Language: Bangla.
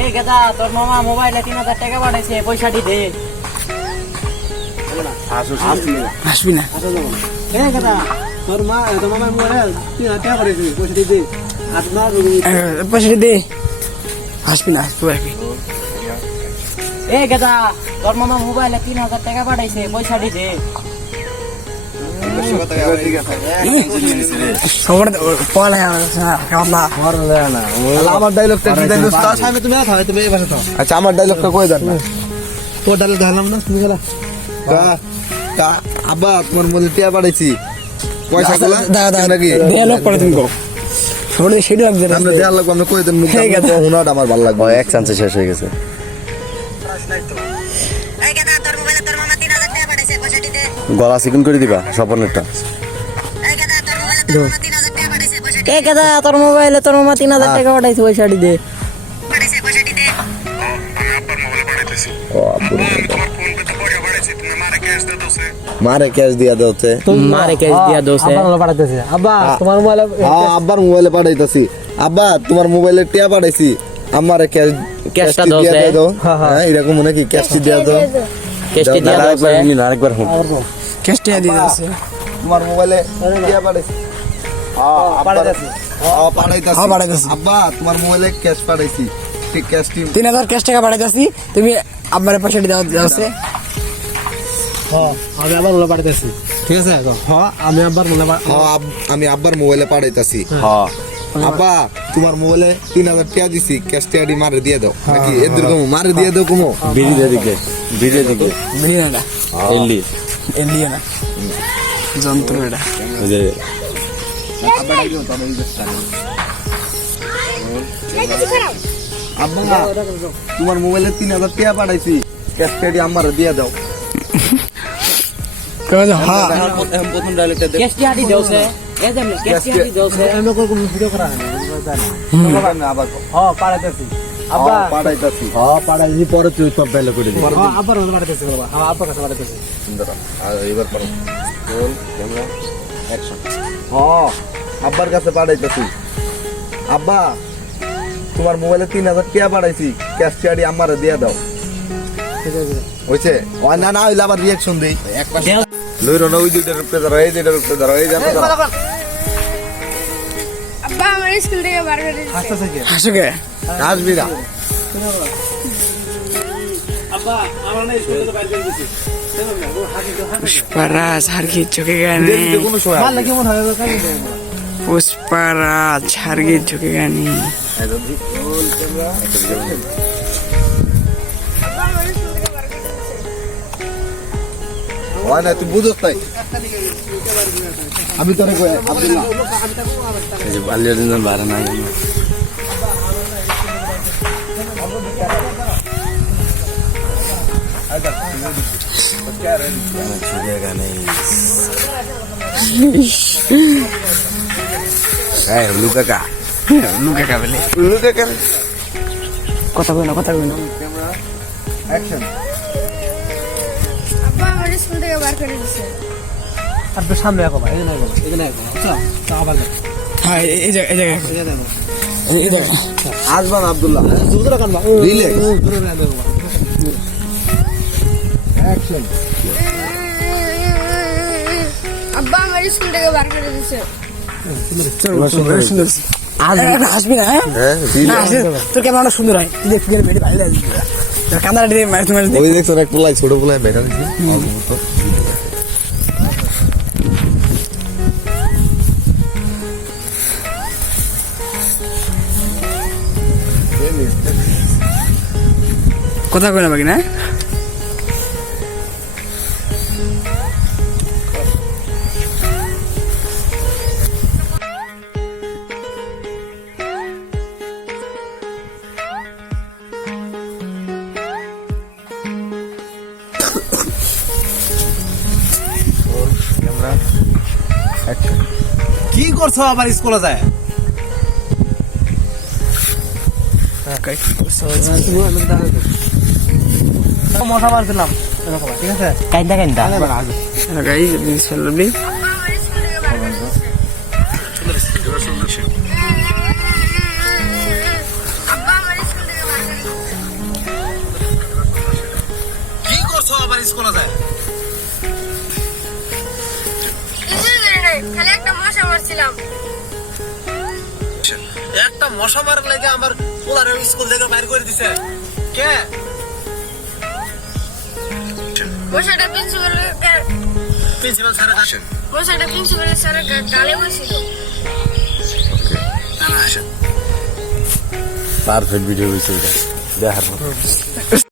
এই গাদা তোর মামা মোবাইলে 3000 টাকা পাঠাইছে, পয়সাটি দে। আসবি না এই গাদা তোর মামা মোবাইলে 3000 টাকা পাঠাইছে, পয়সাটি দে। পয়সা দে। আসবি না, আসবি আর কি। এই গাদা তোর মামা মোবাইলে 3000 টাকা পাঠাইছে, পয়সাটি দে। সবার পড়া কামলা আমার ডায়লগটা কি জানিস? তার সামনে তুমি থাও, তুমি এই পাশে থাও। আচ্ছা আমার ডায়লগটা কই দেন না? তোর ডায়লগ ধরলাম না, তুমি গেলা। আব্বা তোমার মধ্যে টিয়া পাঠাইছি, পয়সা গুলা নাকি ডায়লগ পড়ে তুমি কও। সবার সেটা লাগবে না। আমরা দেয়ার লাগবে, আমরা কই দেন মুখ হুনাটা আমার ভালো লাগবে। এক চান্সে শেষ হয়ে গেছে। এই গাদা তোর মোবাইলে তোর মামা 3000 টাকা পাঠাইছে, পয়সাটি দে। গলা চিকন করে দিবা স্বপনেরটা। এই গাদা তোর মোবাইলে তোর মামা 3000 টাকা পাঠাইছে, পয়সাটি দে। এই গাদা তোর মোবাইলে তোর মামা 3000 টাকা পাঠাইছে, পয়সাটি দে। পয়সাটি দে। আমি আব্বার মোবাইলে পাঠাইতেছি। ও আব্বু আমি তোমার ফোন পে পয়সা পাঠাইছি, তুমি মারে ক্যাশ দিয়ে দোছে। মারে ক্যাশ দিয়া দাওতে। মারে ক্যাশ দিয়া দোছে। আব্বা মোবাইলে পাঠাইতেছে। আব্বা তোমার মোবাইলে আব্বার মোবাইলে পাঠাইতাছি। আব্বা তোমার মোবাইলে টিয়া পাঠাইছি, আমারে ক্যাশটা দিয়া দাও। দাও। হ্যাঁ এরকম মনে কি ক্যাশটি দিয়া দাও। ক্যাশটি দিয়া আরেকবার দোছে। নিল, আরেকবার হোক। কেসটা দিয়ে আছে। তোমার মোবাইলে টিয়া পাঠাইছি। পাঠাইতেছে। পাঠাইতাছি। আব্বা তোমার মোবাইলে ক্যাশ পাঠাইছি, ঠিক ক্যাশটি 3000 ক্যাশ টাকা পাঠাইতাছি, তুমি আব্বারে পয়সাটি দাও আছে। হ্যাঁ আমি আবার মোবাইলে পাঠাইতেছি, ঠিক আছে? হ্যাঁ আমি আবার মোবাইলে আমি আব্বার মোবাইলে পাঠাইতাছি। হ্যাঁ আব্বা তোমার মোবাইলে 3000 টাকা দিছি, ক্যাশ টাকাটি মারে দিয়ে দাও নাকি এরকম মারে দিয়ে দাও কুমো। বিড়ি দিকে মিলিয়নটা এলি এলিয়না যন্ত্র এটা। ওই যে আব্বা তোমার মোবাইলে 3000 টাকা পাঠাইছি, ক্যাশ টাকাটি আমারে দিয়ে দাও। কই যা হ্যাঁ প্রথম ডায়লগটা দে। ক্যাশটি আদি দোছে। এই যে ক্যাশটি আদি দোছে। আমি কোন ভিডিও করা হয় না আবার হ্যাঁ পাঠাইতেছি। আব্বা পাঠাইতাছি। হ্যাঁ পাঠাইছি, পরে তুই সব ডায়লগ করে দিবি। হ্যাঁ আবার পাঠাইতেছি বাবা, হ্যাঁ আব্বার কাছে পাঠাইতেছি। সুন্দর। আর এবার করো রোল ক্যামেরা অ্যাকশন। হ্যাঁ আব্বার কাছে পাঠাইতেছি। আব্বা তোমার মোবাইলে 3000 টাকা পাঠাইছি, ক্যাশ টাকাটি আমারে দিয়ে দাও। হইছে? ওই না না হইলে আবার রিঅ্যাকশন দেই। এক পাশে লইরো না, ওই দুইটার উপরে ধরো, এই দুইটার উপরে ধরো, এই জানো ধরো। আব্বা আমার স্কুল থেকে বার করে দিয়েছে। হাসতে থেকে হাসো কে আসবি না। আব্বা আমার না স্কুল থেকে বাইরে করে দিয়েছি। পুষ্পারাজ হারকি ঝুঁকে গানে, কোনো সময় মারলে কেমন হয় কাজ? পুষ্পারাজ হারকি ঝুঁকে গানে। Roll camera action. আব্বা আমার স্কুল থেকে বার করে দিয়েছে। হয় না, তুই বুঝছ তাই। আমি তোরে কই আব্দুল্লাহ এই যে বালিয়ার দিন বারে না লুকা বলে কথা কই না ক্যামেরা অ্যাকশন। আব্বা আমার স্কুল থেকে বার করে দিয়েছে। আর তো সামনে রাখো ভাই, এখানে রাখো, এখানে রাখো। আচ্ছা তা আবার হ্যাঁ এই জায়গা এখানে রাখো। এই জায়গা আসবান আব্দুল্লাহ জুতো রাখুন না। রিল্যাক্স। দূরে রাখো। অ্যাকশন। আব্বা আমার স্কুল থেকে বার করে দিয়েছে। সুন্দর হাসবি না হ্যাঁ হ্যাঁ না, তোর ক্যামেরা অনেক সুন্দর হয়, তুই দেখবি বেড়ে ভালো লাগবে। কান্দাটা দিয়ে মারি তোমার ওই দেখছো এক পোলাই ছোট পোলাই বেটা দিছি। কথা কই না বাকি না। Camera action. কি করছো আবার স্কুলে যায়? মশা মারছিলাম, ঠিক আছে? কাইন্দা কাইন্দা। গাইস দিস ফেলবি আব্বা আমার স্কুল থেকে বার করে দিয়েছে। আমার স্কুলে যায় কিছুই করি নাই, খালি একটা মশা মারছিলাম। একটা মশা মারার লাগে আমার পোলারে স্কুল থেকে বাইর করে দিছে কে মশাটা প্রিন্সিপালের প্রিন্সিপাল স্যারের গালে বসছিল। পারফেক্ট ভিডিও হয়েছে এটা দেখার মতো